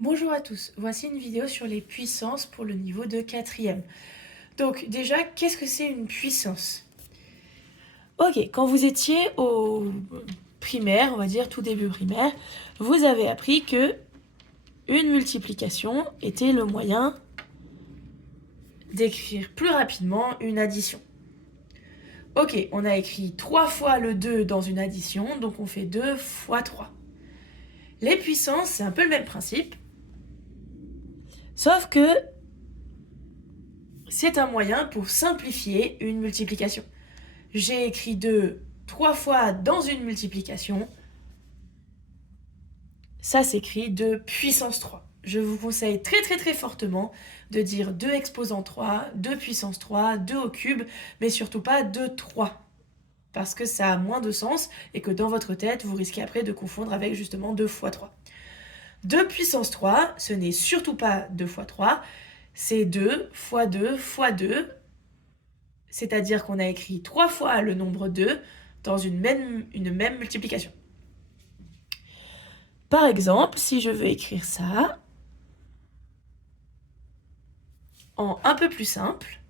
Bonjour à tous, voici une vidéo sur les puissances pour le niveau de quatrième. Donc déjà, qu'est-ce que c'est une puissance? Ok, quand vous étiez au primaire, on va dire tout début primaire, vous avez appris que une multiplication était le moyen d'écrire plus rapidement une addition. Ok, on a écrit 3 fois le 2 dans une addition, donc on fait 2 fois 3. Les puissances, c'est un peu le même principe, sauf que c'est un moyen pour simplifier une multiplication. J'ai écrit 2 3 fois dans une multiplication, ça s'écrit 2 puissance 3. Je vous conseille très très très fortement de dire 2 exposant 3, 2 puissance 3, 2 au cube, mais surtout pas 2 3. Parce que ça a moins de sens et que dans votre tête, vous risquez après de confondre avec justement 2 fois 3. 2 puissance 3, ce n'est surtout pas 2 fois 3, c'est 2 fois 2 fois 2, c'est-à-dire qu'on a écrit 3 fois le nombre 2 dans une même multiplication. Par exemple, si je veux écrire ça en un peu plus simple,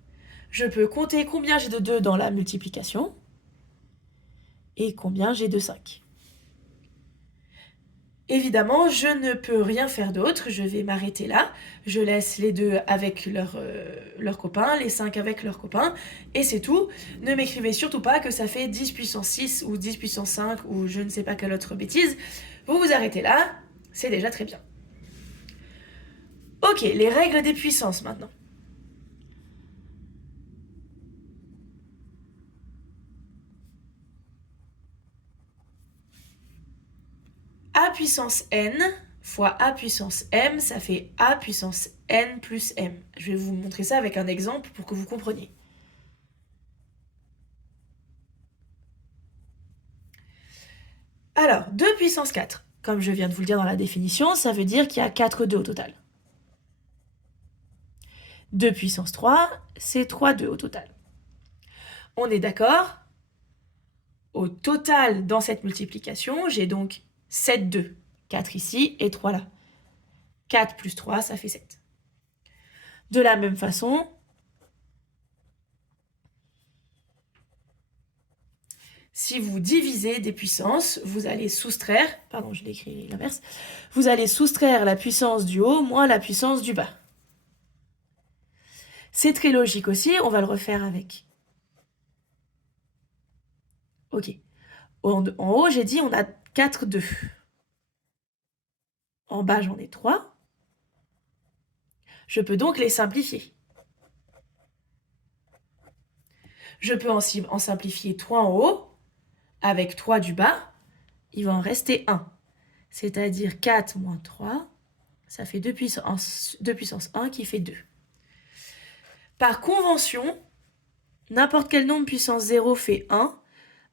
je peux compter combien j'ai de 2 dans la multiplication et combien j'ai de 5. Évidemment, je ne peux rien faire d'autre, je vais m'arrêter là. Je laisse les 2 avec leurs copains, les 5 avec leurs copains, et c'est tout. Ne m'écrivez surtout pas que ça fait 10 puissance 6 ou 10 puissance 5 ou je ne sais pas quelle autre bêtise. Vous vous arrêtez là, c'est déjà très bien. Ok, les règles des puissances maintenant. A puissance n fois A puissance m, ça fait A puissance n plus m. Je vais vous montrer ça avec un exemple pour que vous compreniez. Alors, 2 puissance 4, comme je viens de vous le dire dans la définition, ça veut dire qu'il y a 4 2 au total. 2 puissance 3, c'est 3 2 au total. On est d'accord? Au total, dans cette multiplication, j'ai donc 7 2. 4 ici et 3 là. 4 plus 3, ça fait 7. De la même façon, si vous divisez des puissances, vous allez soustraire, pardon, je l'ai écrit l'inverse, vous allez soustraire la puissance du haut moins la puissance du bas. C'est très logique aussi, on va le refaire avec. Ok. En haut, j'ai dit on a 4 2. En bas, j'en ai 3. Je peux donc les simplifier. Je peux en simplifier 3 en haut, avec 3 du bas, il va en rester 1. C'est-à-dire 4 moins 3, ça fait 2 puissance 1 qui fait 2. Par convention, n'importe quel nombre puissance 0 fait 1,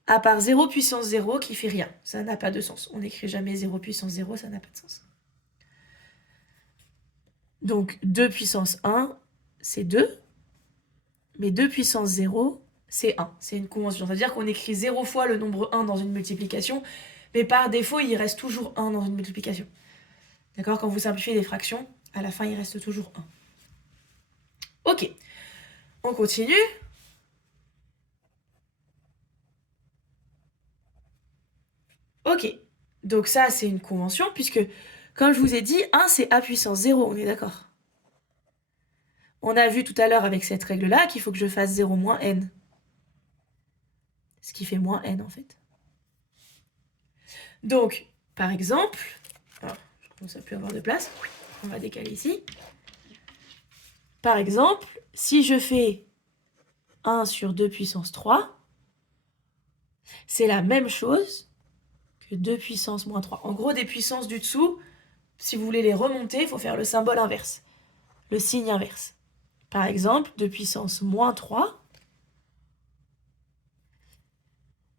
à part 0 puissance 0 qui fait rien. Ça n'a pas de sens. On n'écrit jamais 0 puissance 0, ça n'a pas de sens. Donc 2 puissance 1, c'est 2. Mais 2 puissance 0, c'est 1. C'est une convention. C'est-à-dire qu'on écrit 0 fois le nombre 1 dans une multiplication, mais par défaut, il reste toujours 1 dans une multiplication. D'accord? Quand vous simplifiez les fractions, à la fin, il reste toujours 1. Ok. On continue. Ok. Donc ça, c'est une convention, puisque, comme je vous ai dit, 1, c'est a puissance 0, on est d'accord? On a vu tout à l'heure avec cette règle-là qu'il faut que je fasse 0 moins n. Ce qui fait moins n, en fait. Donc, par exemple, alors, je commence à plus avoir de place. On va décaler ici. Par exemple, si je fais 1 sur 2 puissance 3, c'est la même chose que 2 puissance moins 3. En gros, des puissances du dessous, si vous voulez les remonter, il faut faire le symbole inverse, le signe inverse. Par exemple, 2 puissance moins 3,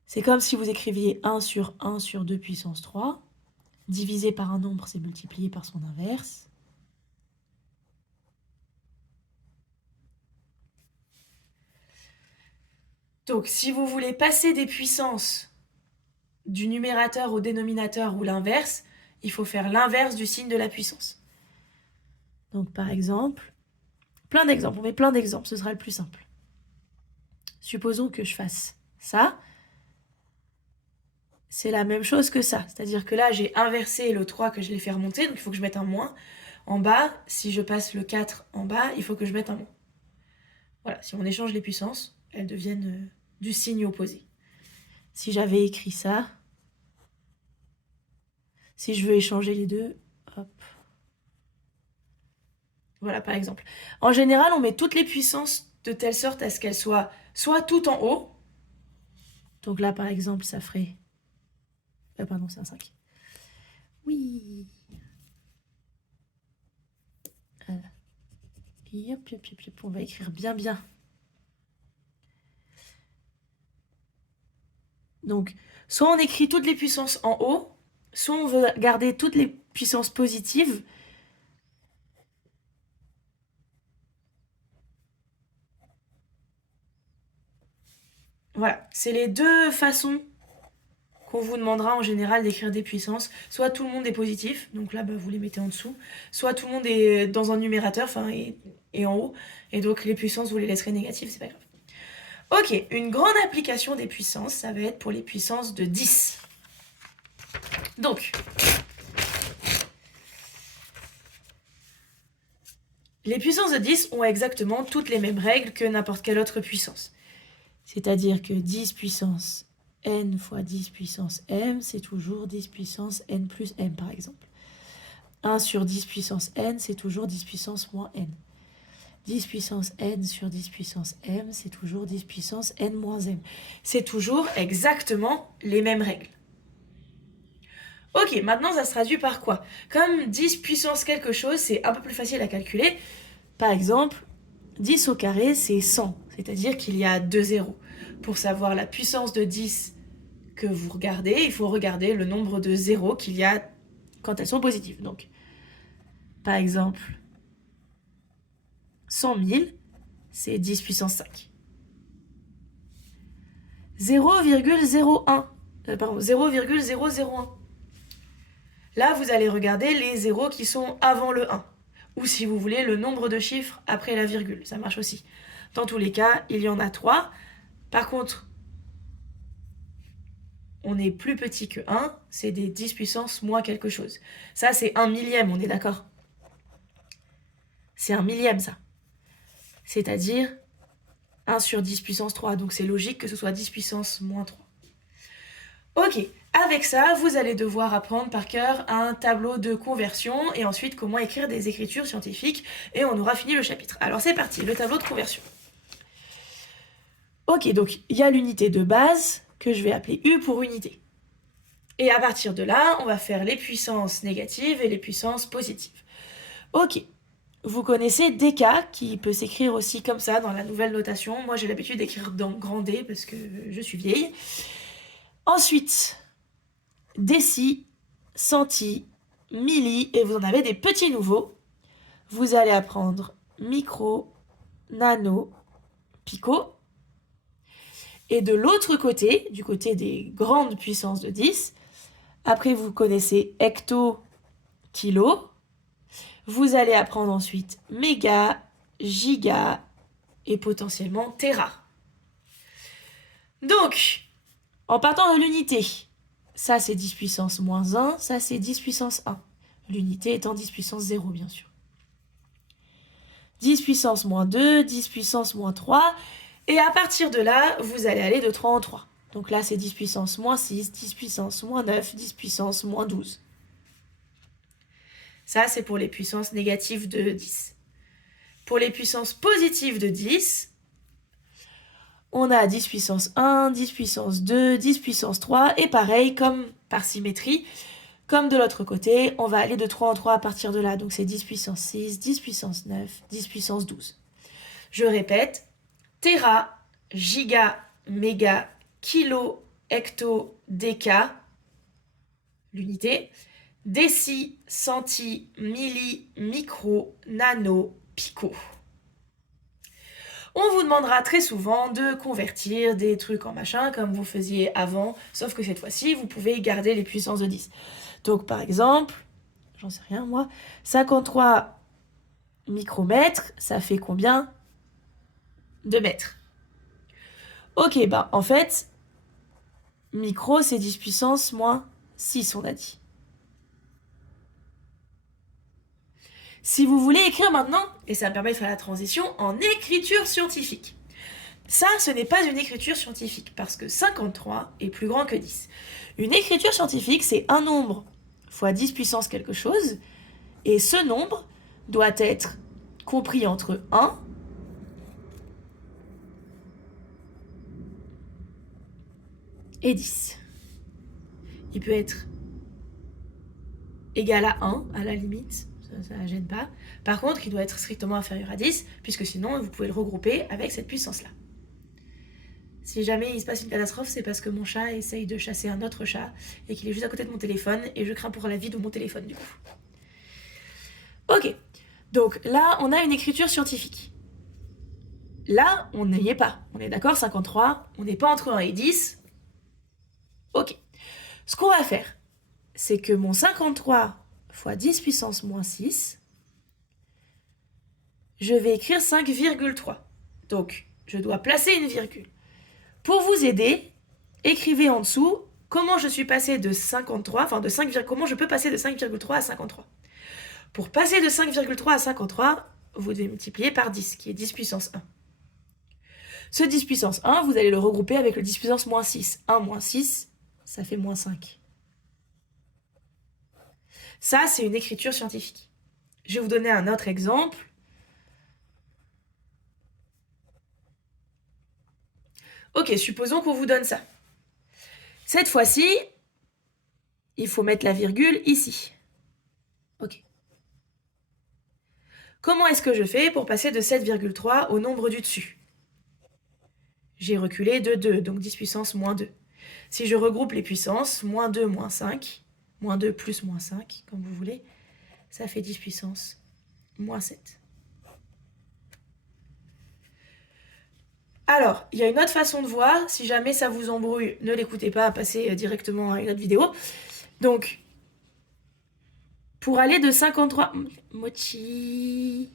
c'est comme si vous écriviez 1 sur 2 puissance 3, divisé par un nombre, c'est multiplié par son inverse. Donc, si vous voulez passer des puissances du numérateur au dénominateur ou l'inverse, il faut faire l'inverse du signe de la puissance. Donc par exemple, plein d'exemples, on met plein d'exemples, ce sera le plus simple. Supposons que je fasse ça. C'est la même chose que ça. C'est-à-dire que là, j'ai inversé le 3 que je l'ai fait remonter, donc il faut que je mette un moins. En bas, si je passe le 4 en bas, il faut que je mette un moins. Voilà, si on échange les puissances, elles deviennent du signe opposé. Si j'avais écrit ça, si je veux échanger les deux, hop. Voilà, par exemple. En général, on met toutes les puissances de telle sorte à ce qu'elles soient soit tout en haut. Donc là, par exemple, ça ferait... pardon, c'est un 5. Oui. Voilà. Et hop, hop, hop, hop, on va écrire bien, bien. Donc, soit on écrit toutes les puissances en haut, soit on veut garder toutes les puissances positives. Voilà, c'est les deux façons qu'on vous demandera en général d'écrire des puissances. Soit tout le monde est positif, donc là, vous les mettez en dessous. Soit tout le monde est dans un numérateur, enfin, et en haut. Et donc, les puissances, vous les laisserez négatives, c'est pas grave. Ok, une grande application des puissances, ça va être pour les puissances de 10. Donc, les puissances de 10 ont exactement toutes les mêmes règles que n'importe quelle autre puissance. C'est-à-dire que 10 puissance n fois 10 puissance m, c'est toujours 10 puissance n plus m, par exemple. 1 sur 10 puissance n, c'est toujours 10 puissance moins n. 10 puissance n sur 10 puissance m, c'est toujours 10 puissance n moins m. C'est toujours exactement les mêmes règles. Ok, maintenant ça se traduit par quoi? Comme 10 puissance quelque chose, c'est un peu plus facile à calculer. Par exemple, 10 au carré, c'est 100, c'est-à-dire qu'il y a 2 zéros. Pour savoir la puissance de 10 que vous regardez, il faut regarder le nombre de zéros qu'il y a quand elles sont positives. Donc, par exemple, 100 000, c'est 10 puissance 5. 0,01, 0,001. Là, vous allez regarder les zéros qui sont avant le 1. Ou si vous voulez, le nombre de chiffres après la virgule. Ça marche aussi. Dans tous les cas, il y en a 3. Par contre, on est plus petit que 1. C'est des 10 puissance moins quelque chose. Ça, c'est 1 millième, on est d'accord? C'est 1 millième, ça. C'est-à-dire 1 sur 10 puissance 3. Donc, c'est logique que ce soit 10 puissance moins 3. Ok, avec ça, vous allez devoir apprendre par cœur un tableau de conversion et ensuite comment écrire des écritures scientifiques et on aura fini le chapitre. Alors c'est parti, le tableau de conversion. Ok, donc il y a l'unité de base que je vais appeler U pour unité. Et à partir de là, on va faire les puissances négatives et les puissances positives. Ok, vous connaissez dk qui peut s'écrire aussi comme ça dans la nouvelle notation. Moi j'ai l'habitude d'écrire dans grand D parce que je suis vieille. Ensuite, déci, centi, milli, et vous en avez des petits nouveaux. Vous allez apprendre micro, nano, pico. Et de l'autre côté, du côté des grandes puissances de 10, après vous connaissez hecto, kilo. Vous allez apprendre ensuite méga, giga et potentiellement téra. Donc, en partant de l'unité, ça c'est 10 puissance moins 1, ça c'est 10 puissance 1. L'unité étant 10 puissance 0 bien sûr. 10 puissance moins 2, 10 puissance moins 3. Et à partir de là, vous allez aller de 3 en 3. Donc là c'est 10 puissance moins 6, 10 puissance moins 9, 10 puissance moins 12. Ça c'est pour les puissances négatives de 10. Pour les puissances positives de 10, on a 10 puissance 1, 10 puissance 2, 10 puissance 3, et pareil, comme par symétrie, comme de l'autre côté, on va aller de 3 en 3 à partir de là. Donc c'est 10 puissance 6, 10 puissance 9, 10 puissance 12. Je répète, téra, giga, méga, kilo, hecto, déca, l'unité, déci, centi, milli, micro, nano, pico. On vous demandera très souvent de convertir des trucs en machin comme vous faisiez avant, sauf que cette fois-ci, vous pouvez garder les puissances de 10. Donc par exemple, j'en sais rien moi, 53 micromètres, ça fait combien de mètres? Ok, bah en fait, micro, c'est 10 puissance moins 6, on a dit. Si vous voulez écrire maintenant, et ça me permet de faire la transition, en écriture scientifique. Ça, ce n'est pas une écriture scientifique, parce que 53 est plus grand que 10. Une écriture scientifique, c'est un nombre fois 10 puissance quelque chose, et ce nombre doit être compris entre 1 et 10. Il peut être égal à 1, à la limite, ça ne gêne pas. Par contre, il doit être strictement inférieur à 10, puisque sinon, vous pouvez le regrouper avec cette puissance-là. Si jamais il se passe une catastrophe, c'est parce que mon chat essaye de chasser un autre chat et qu'il est juste à côté de mon téléphone et je crains pour la vie de mon téléphone du coup. Ok, donc là on a une écriture scientifique. Là on n'y est pas, on est d'accord, 53, on n'est pas entre 1 et 10. Ok, ce qu'on va faire, c'est que mon 53 fois 10 puissance moins 6, je vais écrire 5,3. Donc je dois placer une virgule. Pour vous aider, écrivez en dessous comment je suis passé de 53, enfin de 5, comment je peux passer de 5,3 à 53. Pour passer de 5,3 à 53, vous devez multiplier par 10, qui est 10 puissance 1. Ce 10 puissance 1, vous allez le regrouper avec le 10 puissance moins 6. 1 moins 6, ça fait moins 5. Ça, c'est une écriture scientifique. Je vais vous donner un autre exemple. Ok, supposons qu'on vous donne ça. Cette fois-ci, il faut mettre la virgule ici. Ok. Comment est-ce que je fais pour passer de 7,3 au nombre du dessus? J'ai reculé de 2, donc 10 puissance moins 2. Si je regroupe les puissances, moins 2, moins 5, moins 2 plus moins 5, comme vous voulez, ça fait 10 puissance moins 7. Alors, il y a une autre façon de voir. Si jamais ça vous embrouille, ne l'écoutez pas, passez directement à une autre vidéo. Donc, pour aller de 53... Mochi...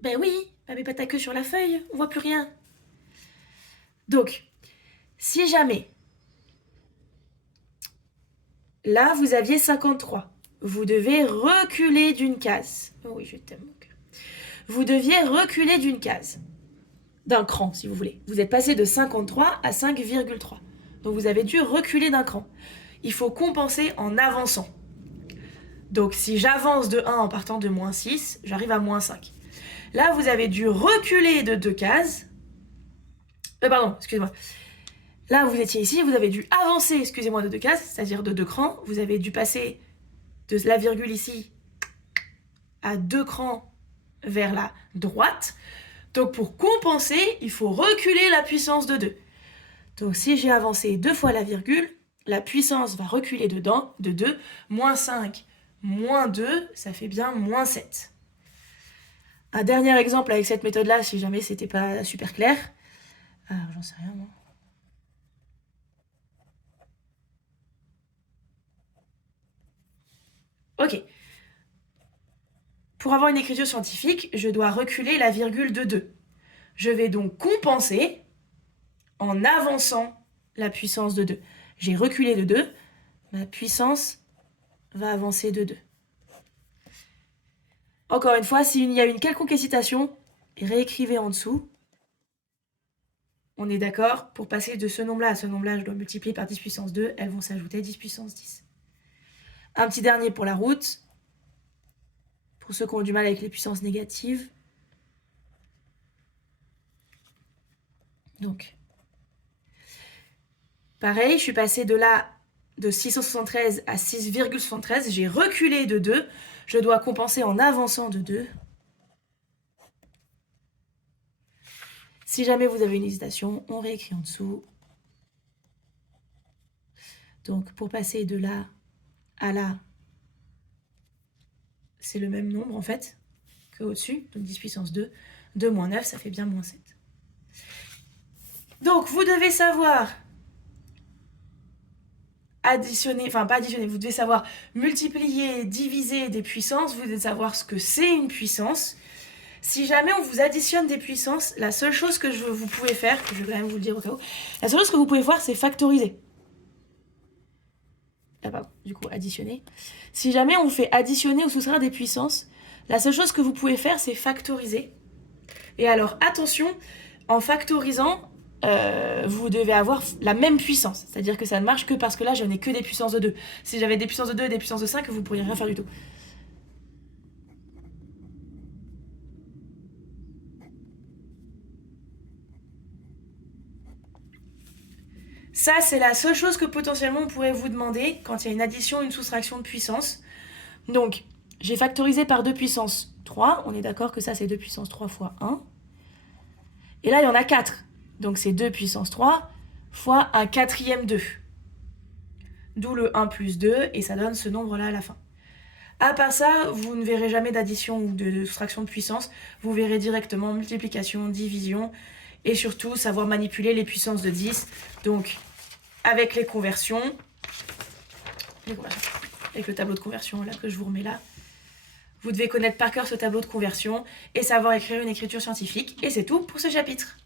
Ben oui, mets pas ta queue sur la feuille, on voit plus rien. Donc, si jamais... Là, vous aviez 53. Vous devez reculer d'une case. Oh oui, je t'aime, mon cœur. Vous deviez reculer d'une case. D'un cran, si vous voulez. Vous êtes passé de 53 à 5,3. Donc vous avez dû reculer d'un cran. Il faut compenser en avançant. Donc si j'avance de 1 en partant de moins 6, j'arrive à moins 5. Là, vous avez dû reculer de 2 cases. Pardon, excusez-moi. Là, vous étiez ici, vous avez dû avancer, excusez-moi, de 2 cases, c'est-à-dire de 2 crans. Vous avez dû passer de la virgule ici à 2 crans vers la droite. Donc pour compenser, il faut reculer la puissance de 2. Donc si j'ai avancé 2 fois la virgule, la puissance va reculer dedans de 2. Moins 5, moins 2, ça fait bien moins 7. Un dernier exemple avec cette méthode-là, si jamais c'était pas super clair. Alors j'en sais rien, moi. Ok. Pour avoir une écriture scientifique, je dois reculer la virgule de 2. Je vais donc compenser en avançant la puissance de 2. J'ai reculé de 2, ma puissance va avancer de 2. Encore une fois, s'il y a une quelconque hésitation, réécrivez en dessous. On est d'accord, pour passer de ce nombre-là à ce nombre-là, je dois multiplier par 10 puissance 2, elles vont s'ajouter 10 puissance 10. Un petit dernier pour la route. Pour ceux qui ont du mal avec les puissances négatives. Donc, pareil, je suis passée de là, de 673 à 6,73. J'ai reculé de 2. Je dois compenser en avançant de 2. Si jamais vous avez une hésitation, on réécrit en dessous. Donc, pour passer de là à là, c'est le même nombre en fait qu'au-dessus. Donc 10 puissance 2. 2 moins 9, ça fait bien moins 7. Donc, vous devez savoir additionner, enfin pas additionner, vous devez savoir multiplier, diviser des puissances, vous devez savoir ce que c'est une puissance. Si jamais on vous additionne des puissances, la seule chose que vous pouvez faire, que je vais quand même vous le dire au cas où, la seule chose que vous pouvez faire, c'est factoriser. Ah pardon, du coup, additionner. Si jamais on fait additionner ou soustraire des puissances, la seule chose que vous pouvez faire, c'est factoriser. Et alors, attention, en factorisant, vous devez avoir la même puissance. C'est-à-dire que ça ne marche que parce que là, je n'ai que des puissances de 2. Si j'avais des puissances de 2 et des puissances de 5, vous ne pourriez rien faire du tout. Ça, c'est la seule chose que potentiellement on pourrait vous demander quand il y a une addition, une soustraction de puissance. Donc, j'ai factorisé par 2 puissance 3. On est d'accord que ça, c'est 2 puissance 3 fois 1. Et là, il y en a 4. Donc, c'est 2 puissance 3 fois un quatrième 2. D'où le 1 plus 2, et ça donne ce nombre-là à la fin. À part ça, vous ne verrez jamais d'addition ou de soustraction de puissance. Vous verrez directement multiplication, division, et surtout savoir manipuler les puissances de 10. Donc, avec les conversions, avec le tableau de conversion là que je vous remets là, vous devez connaître par cœur ce tableau de conversion et savoir écrire une écriture scientifique. Et c'est tout pour ce chapitre.